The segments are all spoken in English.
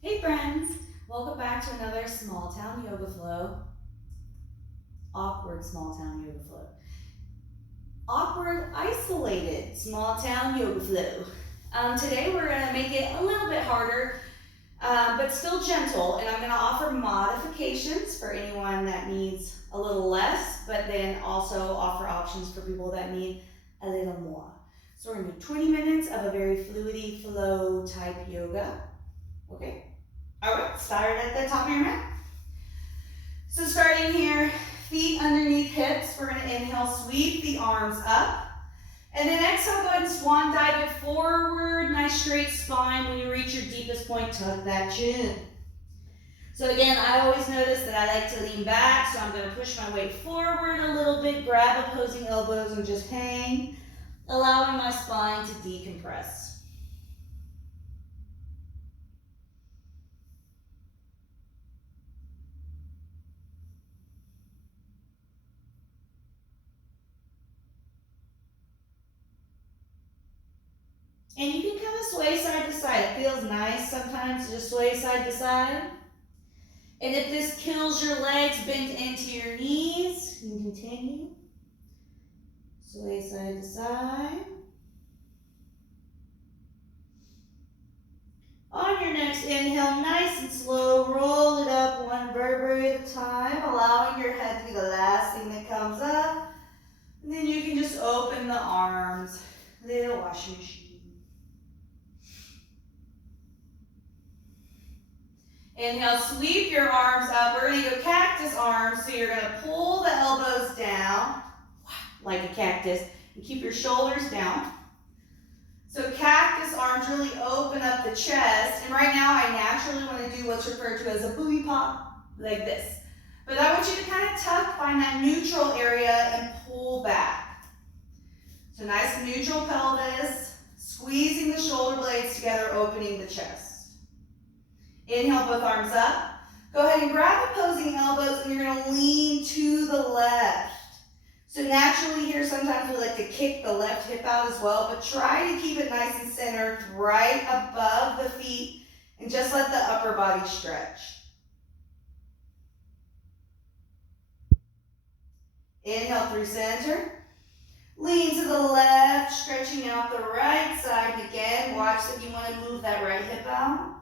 Hey friends, welcome back to another small town yoga flow. Awkward small town yoga flow. Awkward, isolated small town yoga flow. Today we're going to make it a little bit harder, but still gentle, and I'm going to offer modifications for anyone that needs a little less, but then also offer options for people that need a little more. So we're going to do 20 minutes of a very fluidy flow type yoga. Okay? All right, start at the top of your mat. So starting here, feet underneath hips. We're going to inhale, sweep the arms up. And then exhale, go ahead and swan dive it forward. Nice straight spine. When you reach your deepest point, tuck that chin. So again, I always notice that I like to lean back, so I'm going to push my weight forward a little bit, grab opposing elbows, and just hang, allowing my spine to decompress. And you can kind of sway side to side. It feels nice sometimes to just sway side to side. And if this kills your legs, bend into your knees. You can continue. Sway side to side. On your next inhale, nice and slow, roll it up one vertebrae at a time, allowing your head to be the last thing that comes up. And then you can just open the arms, little washing machine. Inhale, sweep your arms up. We're going to go cactus arms. So you're going to pull the elbows down like a cactus and keep your shoulders down. So cactus arms really open up the chest. And right now I naturally want to do what's referred to as a booty pop, like this. But I want you to kind of tuck, find that neutral area and pull back. So nice neutral pelvis, squeezing the shoulder blades together, opening the chest. Inhale, both arms up. Go ahead and grab opposing elbows, and you're going to lean to the left. So naturally here, sometimes we like to kick the left hip out as well, but try to keep it nice and centered right above the feet, and just let the upper body stretch. Inhale through center. Lean to the left, stretching out the right side again. Watch if you want to move that right hip out.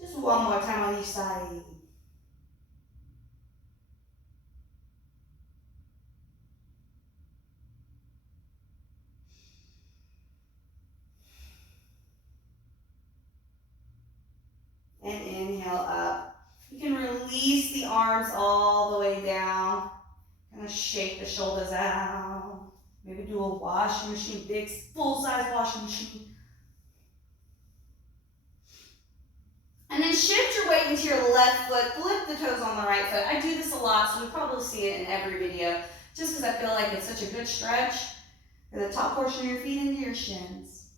Just one more time on each side. And inhale up. You can release the arms all the way down. Kind of shake the shoulders out. Maybe do a washing machine, big full-size washing machine. And then shift your weight into your left foot, flip the toes on the right foot. I do this a lot, so you'll probably see it in every video, just because I feel like it's such a good stretch. And the top portion of your feet into your shins.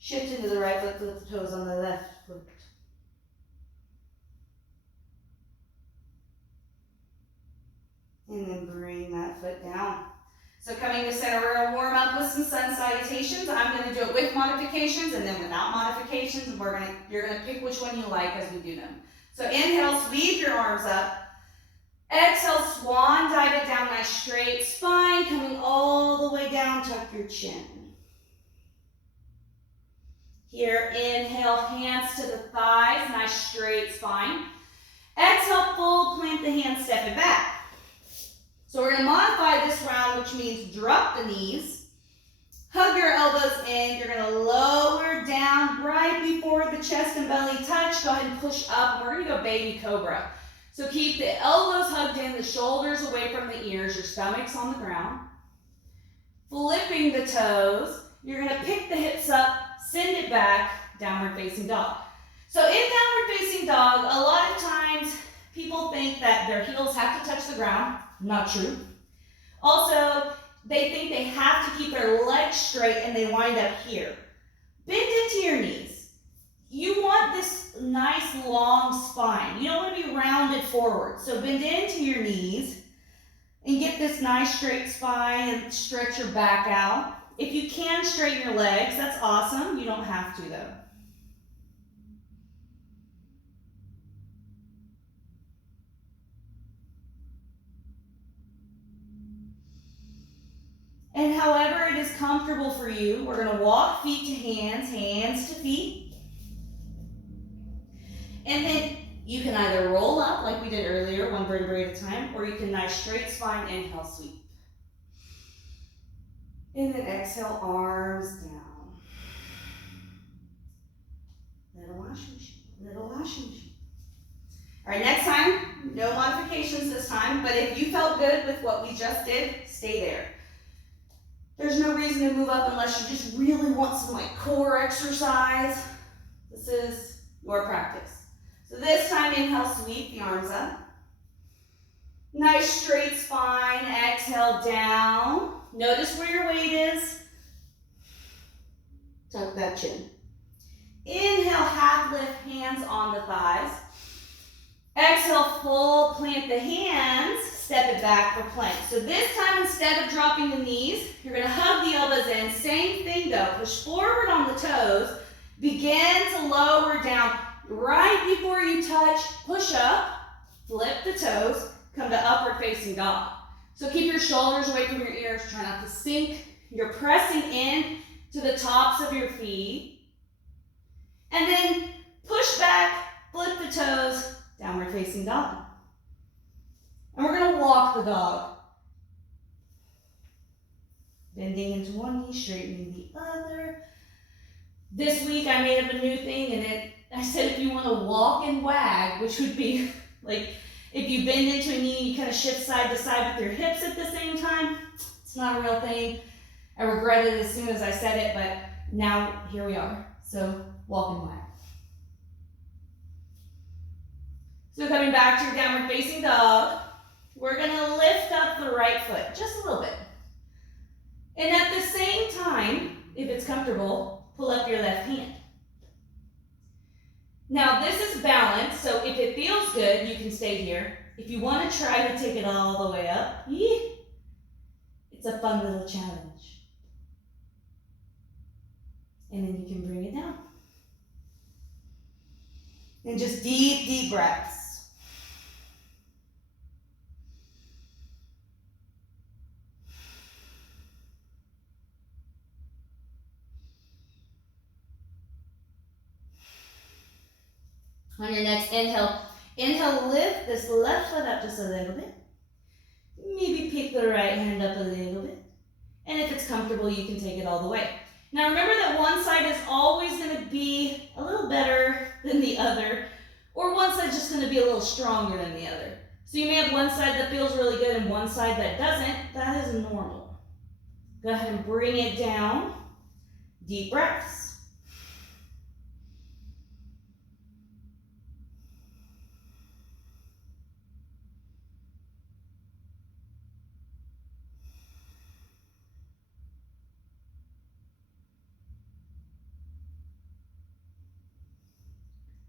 Shift into the right foot, flip the toes on the left foot. And then bring that foot down. So coming to center, we're going to warm up with some sun salutations. I'm going to do it with modifications and then without modifications. And you're going to pick which one you like as we do them. So inhale, sweep your arms up. Exhale, swan dive it down, nice straight spine, coming all the way down, tuck your chin. Here, inhale, hands to the thighs, nice straight spine. Exhale, full plant the hands, step it back. So we're going to modify this round, which means drop the knees, hug your elbows in. You're going to lower down right before the chest and belly touch. Go ahead and push up. We're going to go baby cobra. So keep the elbows hugged in, the shoulders away from the ears, your stomach's on the ground. Flipping the toes. You're going to pick the hips up, send it back, downward facing dog. So in downward facing dog, a lot of times people think that their heels have to touch the ground. Not true. Also, they think they have to keep their legs straight and they wind up here. Bend into your knees. You want this nice long spine. You don't want to be rounded forward. So bend into your knees and get this nice straight spine and stretch your back out. If you can straighten your legs, that's awesome. You don't have to though. And however it is comfortable for you, we're going to walk feet to hands, hands to feet. And then you can either roll up like we did earlier, one vertebrae at a time, or you can nice straight spine, inhale, sweep. And then exhale, arms down. Little washing machine, little washing machine. All right, next time, no modifications this time, but if you felt good with what we just did, stay there. There's no reason to move up unless you just really want some like core exercise. This is your practice. So this time, inhale, sweep the arms up. Nice straight spine, exhale down. Notice where your weight is. Tuck that chin. Inhale, half lift, hands on the thighs. Exhale, full plant the hands, step it back for plank. So this time, instead of dropping the knees, you're gonna hug the elbows in. Same thing though, push forward on the toes. Begin to lower down. Right before you touch, push up, flip the toes, come to upward facing dog. So keep your shoulders away from your ears, try not to sink. You're pressing in to the tops of your feet. And then push back, flip the toes, downward facing dog. And we're going to walk the dog. Bending into one knee, straightening the other. This week I made up a new thing, and I said if you want to walk and wag, which would be like if you bend into a knee, you kind of shift side to side with your hips at the same time. It's not a real thing. I regretted it as soon as I said it, but now here we are. So walk and wag. So coming back to your downward facing dog, we're going to lift up the right foot just a little bit. And at the same time, if it's comfortable, pull up your left hand. Now this is balance, so if it feels good, you can stay here. If you want to try to take it all the way up, it's a fun little challenge. And then you can bring it down. And just deep, deep breaths. On your next inhale, lift this left foot up just a little bit. Maybe pick the right hand up a little bit. And if it's comfortable, you can take it all the way. Now remember that one side is always going to be a little better than the other, or one side's just going to be a little stronger than the other. So you may have one side that feels really good and one side that doesn't. That is normal. Go ahead and bring it down. Deep breaths.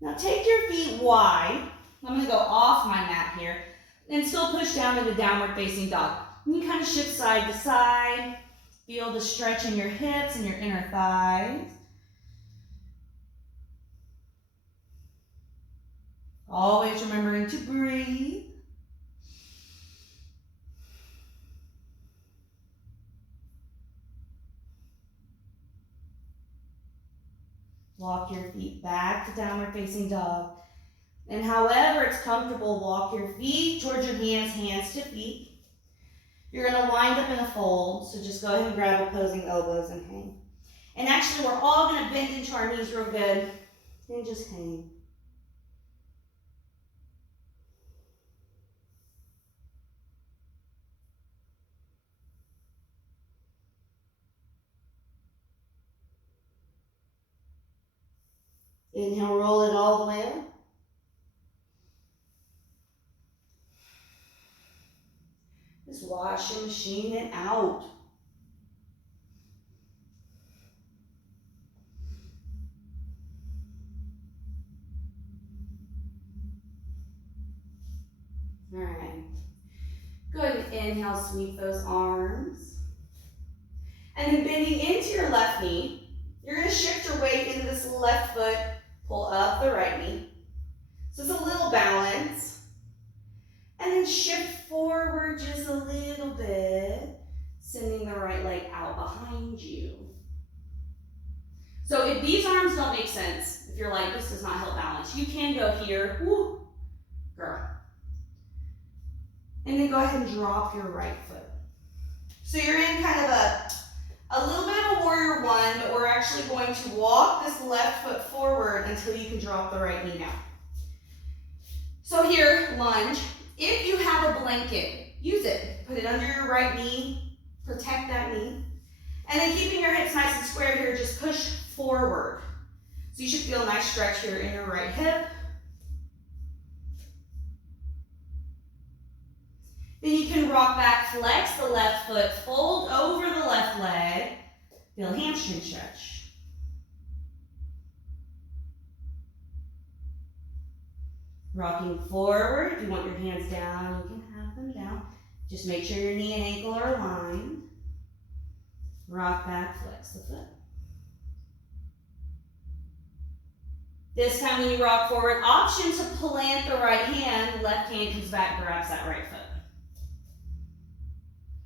Now take your feet wide. I'm going to go off my mat here and still push down into downward facing dog. You can kind of shift side to side. Feel the stretch in your hips and your inner thighs. Always remembering to breathe. Walk your feet back to downward facing dog. And however it's comfortable, walk your feet towards your hands, hands to feet. You're going to wind up in a fold, so just go ahead and grab opposing elbows and hang. And actually, we're all going to bend into our knees real good and just hang. Inhale, roll it all the way up. Just washing machine it out. All right. Go ahead and inhale, sweep those arms. And then bending into your left knee, you're going to shift your weight into this left foot, pull up the right knee. So it's a little balance. And then shift forward just a little bit, sending the right leg out behind you. So if these arms don't make sense, if you're like, this does not help balance, you can go here, woo, girl. And then go ahead and drop your right foot. So you're in kind of a little bit of a warrior one, but we're actually going to walk this left foot forward until you can drop the right knee down. So here, lunge. If you have a blanket, use it. Put it under your right knee, protect that knee. And then keeping your hips nice and square here, just push forward. So you should feel a nice stretch here in your right hip. Then you can rock back, flex the left foot, fold over the left leg, feel hamstring stretch. Rocking forward, if you want your hands down, you can have them down. Just make sure your knee and ankle are aligned. Rock back, flex the foot. This time when you rock forward, option to plant the right hand, left hand comes back, grabs that right foot.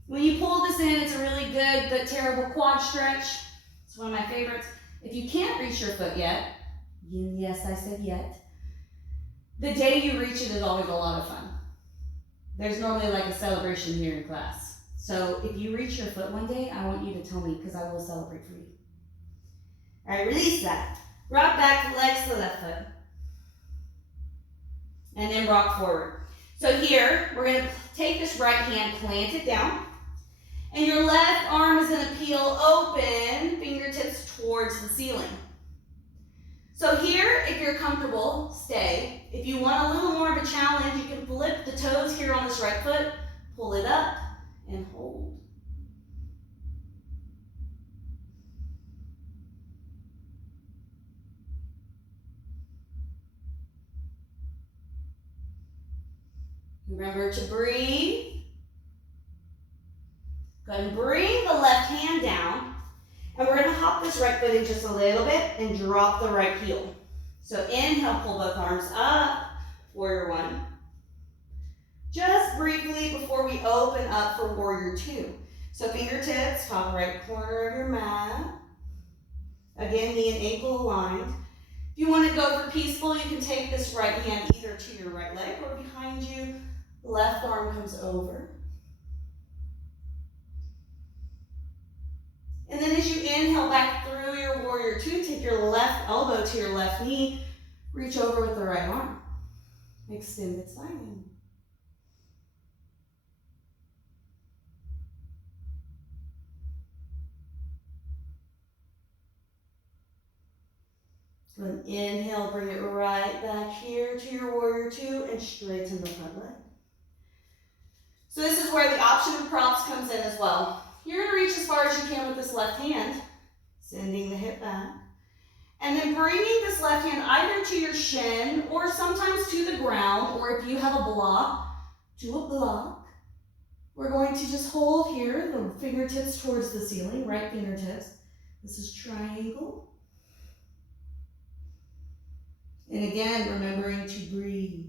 When you pull this in, it's a really good but terrible quad stretch. It's one of my favorites. If you can't reach your foot yet, yes, I said yet, the day you reach it is always a lot of fun. There's normally like a celebration here in class. So if you reach your foot one day, I want you to tell me because I will celebrate for you. All right, release that. Rock back, flex the left foot. And then rock forward. So here, we're going to take this right hand, plant it down. And your left arm is going to peel open, fingertips towards the ceiling. So here, if you're comfortable, stay. If you want a little more of a challenge, you can flip the toes here on this right foot, pull it up, and hold. Remember to breathe. Go ahead and bring the left hand down. And we're going to hop this right foot in just a little bit and drop the right heel. So inhale, pull both arms up, warrior one. Just briefly before we open up for warrior two. So fingertips, top right corner of your mat. Again, knee and ankle aligned. If you want to go for peaceful, you can take this right hand either to your right leg or behind you. Left arm comes over. And then as you inhale back through your warrior two, take your left elbow to your left knee, reach over with the right arm. Extended spine. Go ahead and inhale, bring it right back here to your warrior two and straighten the front leg. So this is where the option of props comes in as well. You're going to reach as far as you can with this left hand, sending the hip back. And then bringing this left hand either to your shin or sometimes to the ground, or if you have a block, to a block. We're going to just hold here, the fingertips towards the ceiling, right fingertips. This is triangle. And again, remembering to breathe.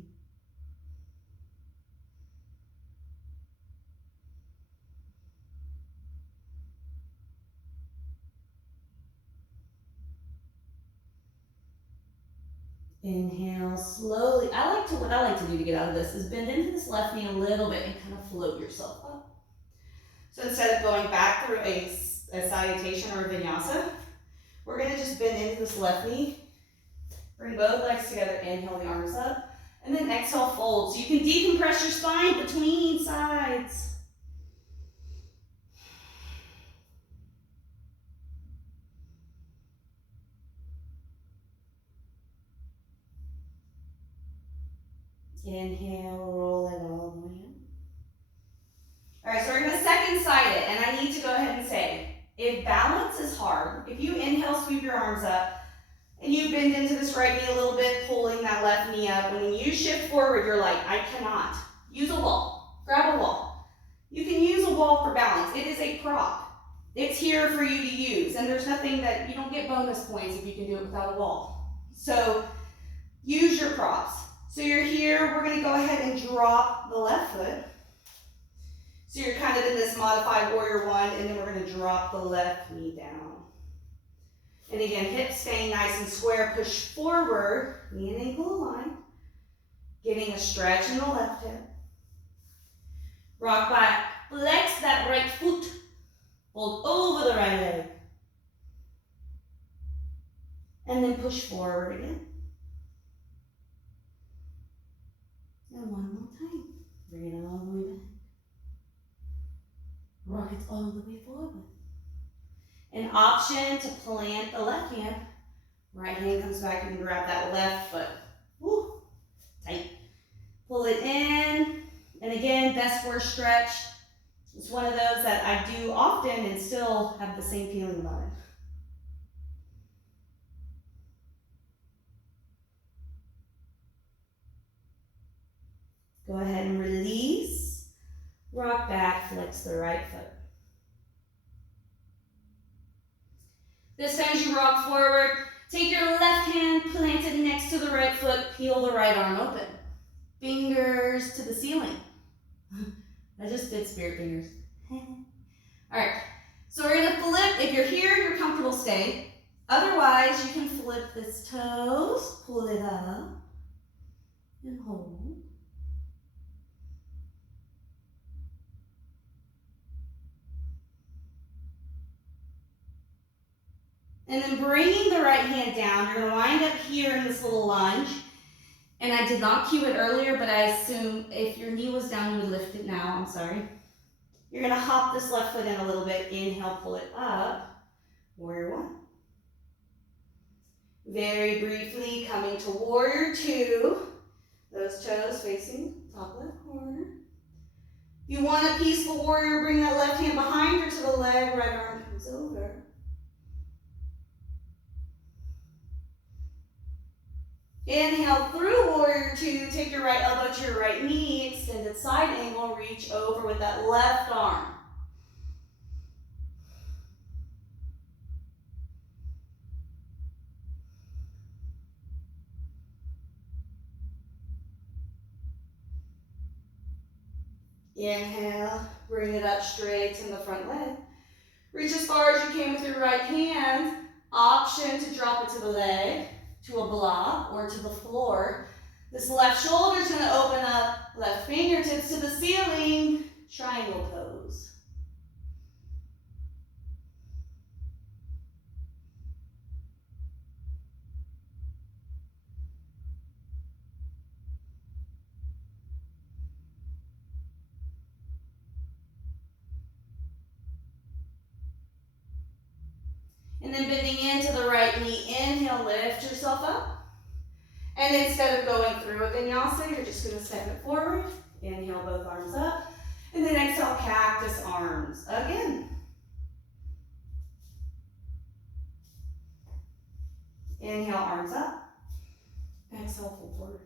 Inhale slowly. What I like to do to get out of this is bend into this left knee a little bit and kind of float yourself up. So instead of going back through a salutation or a vinyasa, we're going to just bend into this left knee. Bring both legs together, inhale the arms up, and then exhale, fold. So you can decompress your spine between sides. Inhale, roll it all the way in. All right, so we're going to second side it, and I need to go ahead and say, if balance is hard, if you inhale, sweep your arms up, and you bend into this right knee a little bit, pulling that left knee up, and when you shift forward, you're like, I cannot. Use a wall. Grab a wall. You can use a wall for balance. It is a prop. It's here for you to use, and there's nothing that, you don't get bonus points if you can do it without a wall. So use your props. So you're here, we're gonna go ahead and drop the left foot. So you're kind of in this modified warrior one, and then we're gonna drop the left knee down. And again, hips staying nice and square, push forward, knee and ankle aligned, getting a stretch in the left hip. Rock back, flex that right foot, fold over the right leg. And then push forward again. And one more time. Bring it all the way back. Rock it all the way forward. An option to plant the left hand. Right hand comes back, and grab that left foot. Woo, tight. Pull it in. And again, best worst stretch. It's one of those that I do often and still have the same feeling about it. Go ahead and release. Rock back, flex the right foot. This time as you rock forward, take your left hand, plant it next to the right foot, peel the right arm open. Fingers to the ceiling. I just did spirit fingers. All right, so we're gonna flip. If you're here, you're comfortable, stay. Otherwise, you can flip this toes, pull it up, and hold. And then bringing the right hand down, you're gonna wind up here in this little lunge. And I did not cue it earlier, but I assume if your knee was down, you would lift it now, I'm sorry. You're gonna hop this left foot in a little bit, inhale, pull it up, warrior one. Very briefly, coming to warrior two, those toes facing top left corner. If you want a peaceful warrior, bring that left hand behind or to the leg, right arm comes over. Inhale through warrior two, take your right elbow to your right knee, extended side angle, reach over with that left arm. Inhale, bring it up straight in the front leg. Reach as far as you can with your right hand. Option to drop it to the leg, to a block, or to the floor. This left shoulder is going to open up, left fingertips to the ceiling, triangle pose. And then bending into the right knee, inhale, lift yourself up. And instead of going through a vinyasa, you're just going to step it forward. Inhale, both arms up. And then exhale, cactus arms again. Inhale, arms up. Exhale, fold forward.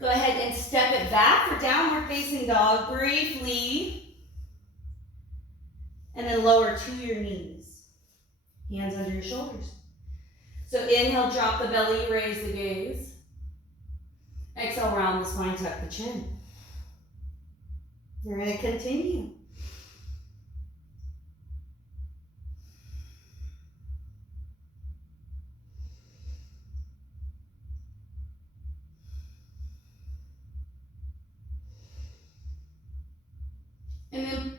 Go ahead and step it back for downward facing dog briefly. And then lower to your knees. Hands under your shoulders. So inhale, drop the belly, raise the gaze. Exhale, round the spine, tuck the chin. You're going to continue. And then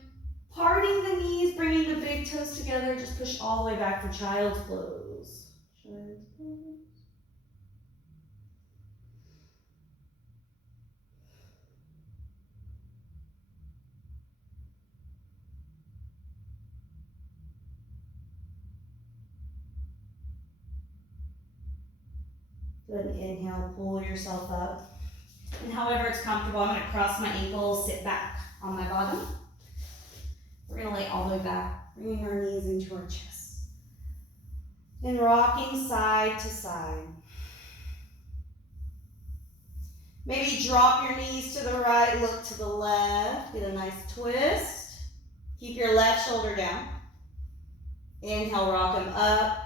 parting the knees, bringing the big toes together, just push all the way back for child's pose. Child's pose. Good, inhale, pull yourself up. And however it's comfortable, I'm going to cross my ankles, sit back on my bottom. We're going to lay all the way back, bringing our knees into our chest. And rocking side to side. Maybe drop your knees to the right, look to the left, get a nice twist. Keep your left shoulder down. Inhale, rock them up.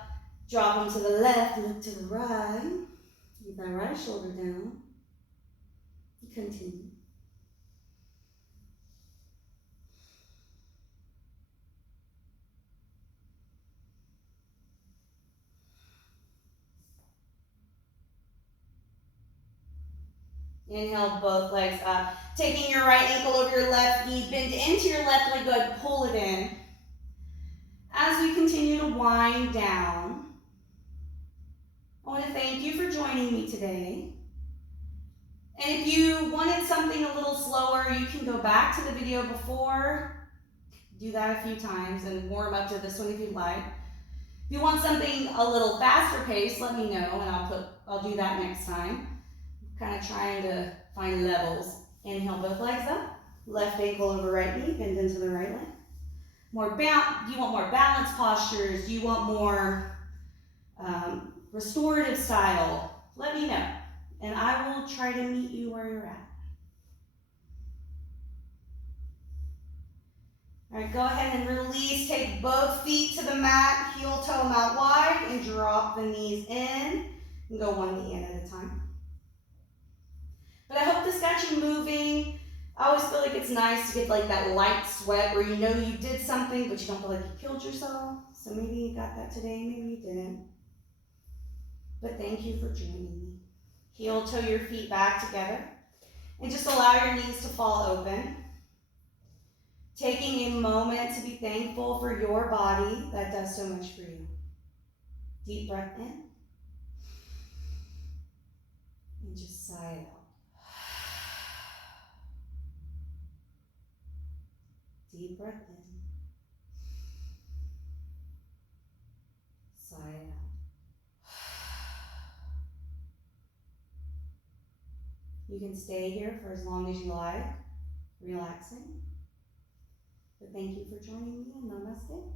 Drop them to the left, look to the right. Keep that right shoulder down. Continue. Inhale, both legs up. Taking your right ankle over your left knee, bend into your left leg, go ahead and pull it in. As we continue to wind down, I want to thank you for joining me today. And if you wanted something a little slower, you can go back to the video before, do that a few times, and warm up to this one if you'd like. If you want something a little faster paced, let me know, and I'll do that next time. Kind of trying to find levels. Inhale, both legs up. Left ankle over right knee, bend into the right leg. You want more balanced postures? Do you want more restorative style? Let me know, and I will try to meet you where you're at. All right, go ahead and release. Take both feet to the mat, heel toe them out wide, and drop the knees in. And go one knee in at a time. But I hope this got you moving. I always feel like it's nice to get like that light sweat where you know you did something, but you don't feel like you killed yourself. So maybe you got that today, maybe you didn't. But thank you for joining me. Heel toe your feet back together. And just allow your knees to fall open. Taking a moment to be thankful for your body that does so much for you. Deep breath in. And just sigh it out. Deep breath in. Sigh it out. You can stay here for as long as you like, relaxing. But thank you for joining me, and namaste.